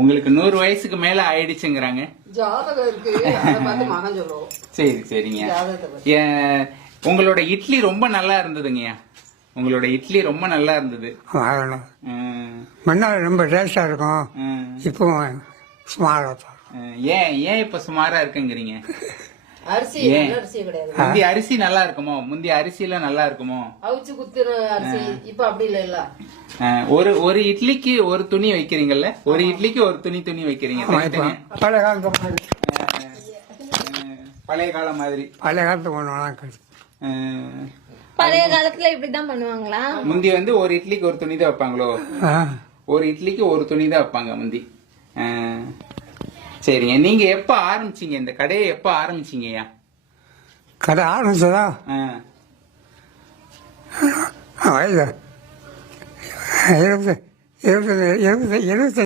உங்களுக்கு 100 வயசுக்கு மேல ஆயிடுச்சுங்கிறாங்க. ஜாதகம் இருக்கு, அதை பார்த்து மகன் சொல்லுவோம். சரி சரிங்க. உங்களோட இட்லி ரொம்ப நல்லா இருந்ததுங்கய்யா. உங்களோட இட்லி ரொம்ப நல்லா இருந்தது. முன்னாடி ரொம்ப டேஸ்டா இருக்கும், இப்போ சுமாரா. ஏன் இப்ப சுமாரா இருக்குங்கிறீங்க? அரிசி அரிசி கிடையாது. முந்தி அரிசி நல்லா இருக்குமோ? முந்தி அரிசி எல்லாம் நல்லா இருக்குமோ? அவிச்சு குத்துற அரிசி இப்ப அப்படி இல்ல. ஒரு இட்லிக்கு ஒரு துணி வைக்கிறீங்கல்ல, ஒரு இட்லிக்கு ஒரு துணி வைக்கிறீங்க. பழைய காலத்து மாதிரி. பழைய காலம் மாதிரி. பழைய காலத்து ஒண்ணு. பழைய காலத்துல இப்படிதான் பண்ணுவாங்களா? முந்தி வந்து ஒரு இட்லிக்கு ஒரு துணி தான் வைப்பாங்களோ? ஒரு இட்லிக்கு ஒரு துணி தான் வைப்பாங்க முந்தி. சரிங்க. நீங்க எப்ப ஆரம்பிச்சீங்க இந்த கடையை? எப்ப ஆரம்பிச்சீங்கய்யா? கடை ஆரம்பிச்சதா வயது 70